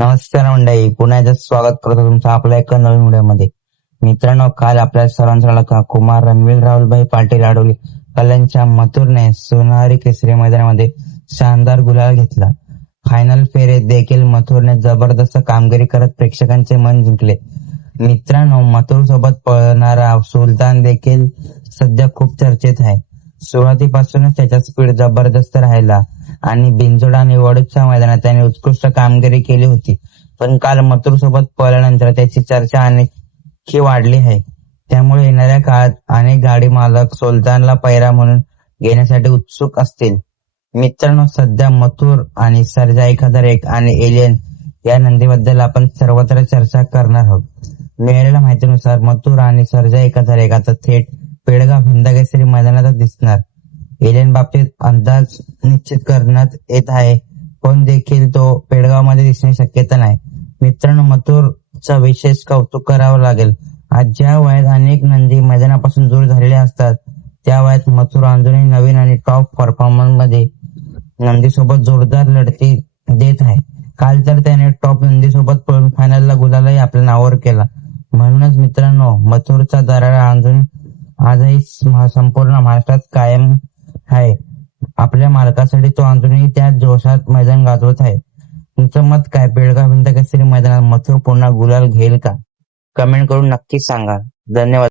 नमस्कार मंडळी, पुन्हा एकदा स्वागत करतो तुमचं आपल्या एका नवीन व्हिडिओमध्ये. मित्रांनो, काल आपल्या सर्वांचा कुमार रणवीर राहुलभाई पाटील आडवली कल्याणच्या मथुरने सोनारी केसरी मैदानामध्ये शानदार गुलाल घेतला. फायनल फेरीत देखील मथुरने जबरदस्त कामगिरी करत प्रेक्षकांचे मन जिंकले. मित्रांनो, मथुर सोबत पळणारा सुलतान देखील सध्या खूप चर्चेत आहे. सुरुवातीपासूनच त्याचा स्पीड जबरदस्त राहिला आणि बिनजोड आणि वडूजच्या मैदानात त्याने उत्कृष्ट कामगिरी केली होती. पण काल मथुर सोबत पळाल्यानंतर त्याची चर्चा आणखी वाढली आहे. त्यामुळे येणाऱ्या काळात अनेक गाडी मालक सुलतानला पैरा म्हणून घेण्यासाठी उत्सुक असतील. मित्रांनो, सध्या मथुर आणि सर्जा 1001 आणि एलियन या नंदीबद्दल आपण सर्वत्र चर्चा करणार आहोत. मिळालेल्या माहितीनुसार मथुर आणि सर्जा 1001 आता थेट पेडगाव हिंदकेसरी मैदानात दिसणार. एलियन बाबतीत अंदाज निश्चित करण्यात येत आहे, पण देखील तो पेडगाव मध्ये दिसण्याची शक्यता नाही. मित्रांनो, मथुरचा विशेष कौतुक करावं लागेल. आज ज्या वयात अनेक नंदी मैदानापासून दूर झालेले असतात, त्या वयात मथुर अजूनही नवीन आणि टॉप परफॉर्मन्स मध्ये नंदी सोबत जोरदार लढती देत आहे. काल तर त्याने टॉप नंदी सोबत पळून फायनलला गुलालही आपल्या नावावर केला. म्हणूनच मित्रांनो, मथुरचा दरारा आजही संपूर्ण महाराष्ट्रात कायम आहे. आपल्या मालकासाठी तो अजूनही त्या जोशात मैदान गाजवत आहे. तुमचं मत काय? पेडगाव हिंदकेसरी मैदानात मथुर पुन्हा गुलाल घेईल का? कमेंट करून नक्की सांगा. धन्यवाद.